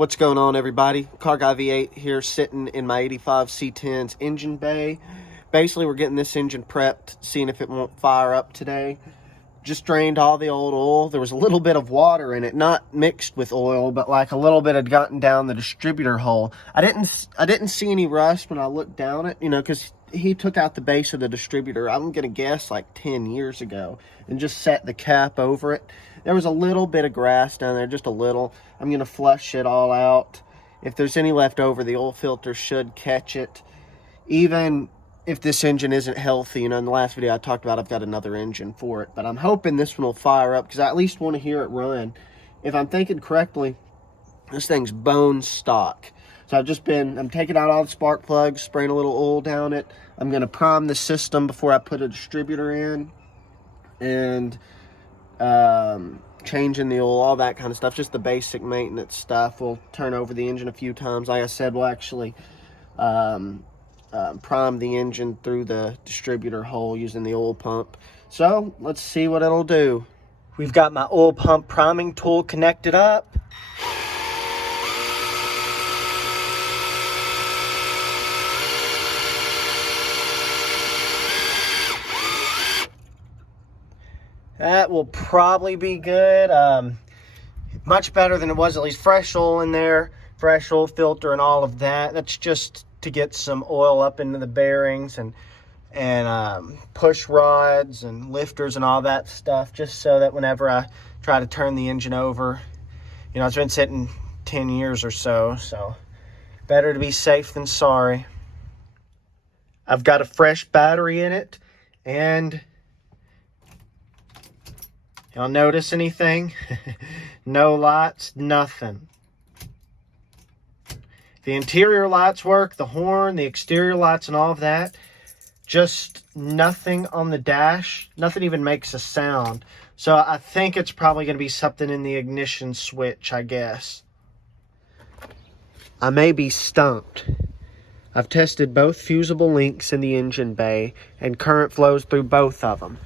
What's going on, everybody? Car Guy V8 here, sitting in my 85 C10's engine bay. Basically, we're getting this engine prepped, seeing if it won't fire up today. Just drained all the old oil. There was a little bit of water in it, not mixed with oil, but like a little bit had gotten down the distributor hole. I didn't see any rust when I looked down it, because he took out the base of the distributor, I'm gonna guess like 10 years ago, and just set the cap over it. There was a little bit of grass down there, just a little. I'm gonna flush it all out. If there's any left over, the oil filter should catch it. Even if this engine isn't healthy, in the last video I talked about I've got another engine for it, but I'm hoping this one will fire up because I at least want to hear it run. If I'm thinking correctly, this thing's bone stock. So I'm taking out all the spark plugs, spraying a little oil down it. I'm going to prime the system before I put a distributor in, and changing the oil, all that kind of stuff, just the basic maintenance stuff. We'll turn over the engine a few times. Like I said, we'll actually prime the engine through the distributor hole using the oil pump. So let's see what it'll do. We've got my oil pump priming tool connected up. That will probably be good. Much better than it was, at least fresh oil in there, fresh oil filter and all of that. That's just to get some oil up into the bearings and push rods and lifters and all that stuff, just so that whenever I try to turn the engine over, it's been sitting 10 years or so, so better to be safe than sorry. I've got a fresh battery in it, and y'all notice anything? No lights, nothing. The interior lights work, the horn, the exterior lights and all of that. Just nothing on the dash. Nothing even makes a sound. So I think it's probably going to be something in the ignition switch, I guess. I may be stumped. I've tested both fusible links in the engine bay, and current flows through both of them.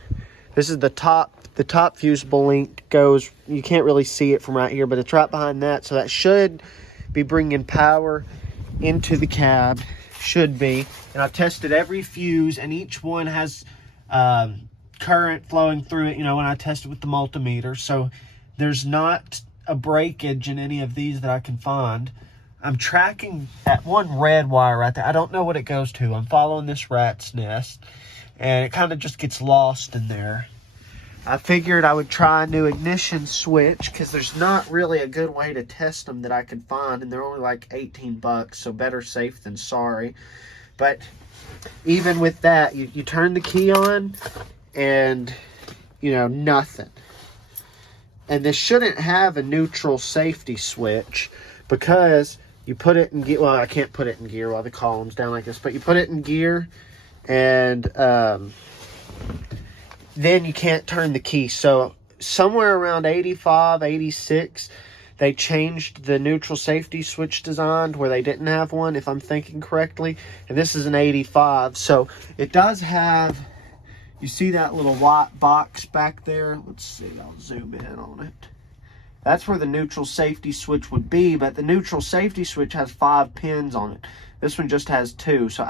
This is the top fusible link goes, you can't really see it from right here, but it's right behind that. So that should be bringing power into the cab, should be. And I've tested every fuse, and each one has current flowing through it, when I test it with the multimeter. So there's not a breakage in any of these that I can find. I'm tracking that one red wire right there. I don't know what it goes to. I'm following this rat's nest, and it kind of just gets lost in there. I figured I would try a new ignition switch because there's not really a good way to test them that I could find, and they're only like 18 bucks, so better safe than sorry. But even with that, you turn the key on and, nothing. And this shouldn't have a neutral safety switch because you put it in gear. Well, I can't put it in gear while the column's down like this, but you put it in gear and then you can't turn the key. So somewhere around 85, 86, they changed the neutral safety switch design where they didn't have one, if I'm thinking correctly. And this is an 85. So it does have, you see that little white box back there? Let's see, I'll zoom in on it. That's where the neutral safety switch would be, but the neutral safety switch has 5 pins on it. This one just has 2, so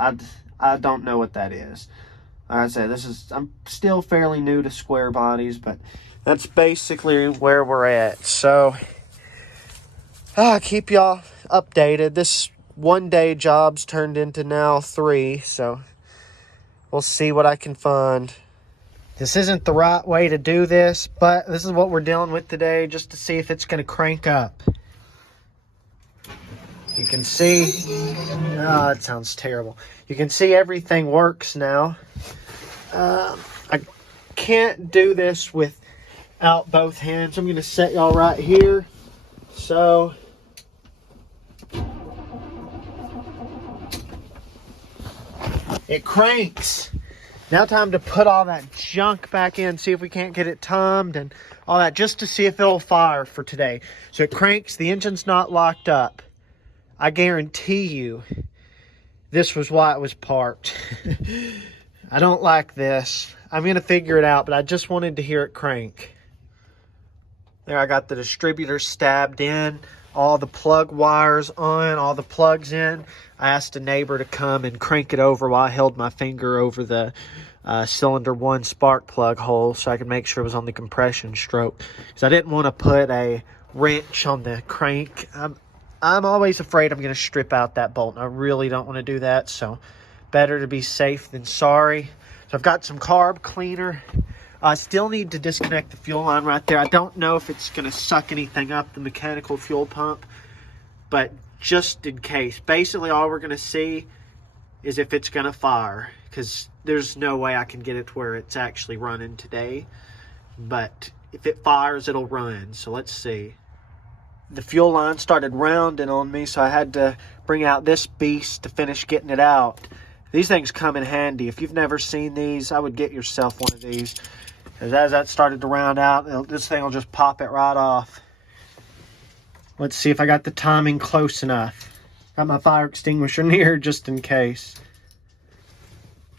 I don't know what that is. Like I said, I'm still fairly new to Squarebodies, but that's basically where we're at. So, I'll keep y'all updated. This one-day job's turned into now 3, so we'll see what I can find. This isn't the right way to do this, but this is what we're dealing with today, just to see if it's going to crank up. You can see, oh, it sounds terrible. You can see everything works now. I can't do this without both hands. I'm going to set y'all right here. So, it cranks. Now time to put all that junk back in, see if we can't get it timed and all that, just to see if it'll fire for today. So it cranks, the engine's not locked up. I guarantee you this was why it was parked. I don't like this. I'm going to figure it out, but I just wanted to hear it crank. There, I got the distributor stabbed in. all the plug wires on, all the plugs in. I asked a neighbor to come and crank it over while I held my finger over the cylinder 1 spark plug hole so I could make sure it was on the compression stroke. Because I didn't want to put a wrench on the crank. I'm always afraid I'm going to strip out that bolt, and I really don't want to do that, so better to be safe than sorry. So I've got some carb cleaner. I still need to disconnect the fuel line right there. I don't know if it's going to suck anything up, the mechanical fuel pump, but just in case. Basically, all we're going to see is if it's going to fire, because there's no way I can get it to where it's actually running today. But if it fires, it'll run. So let's see. The fuel line started rounding on me, so I had to bring out this beast to finish getting it out. These things come in handy. If you've never seen these, I would get yourself one of these. Because as that started to round out, this thing will just pop it right off. Let's see if I got the timing close enough. Got my fire extinguisher near just in case.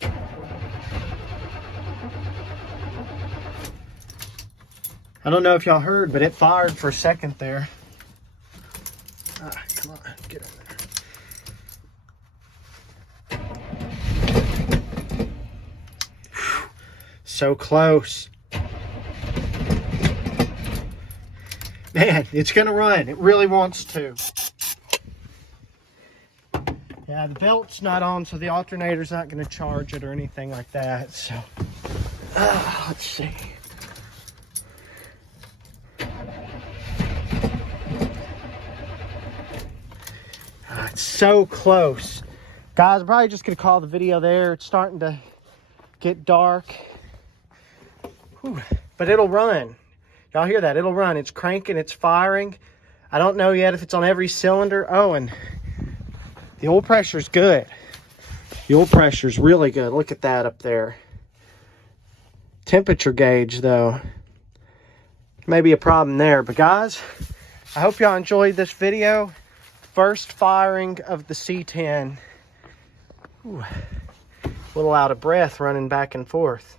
I don't know if y'all heard, but it fired for a second there. Come on, get in there. Whew. So close. Man, it's gonna run. It really wants to. Yeah, the belt's not on, so the alternator's not gonna charge it or anything like that. So, let's see. It's so close. Guys, I'm probably just gonna call the video there. It's starting to get dark. Whew. But it'll run. Y'all hear that? It'll run. It's cranking, it's firing. I don't know yet if it's on every cylinder. Oh, and the oil pressure's good. The oil pressure's really good. Look at that up there. Temperature gauge, though, maybe a problem there. But guys, I hope y'all enjoyed this video. First firing of the C10. Ooh, a little out of breath running back and forth.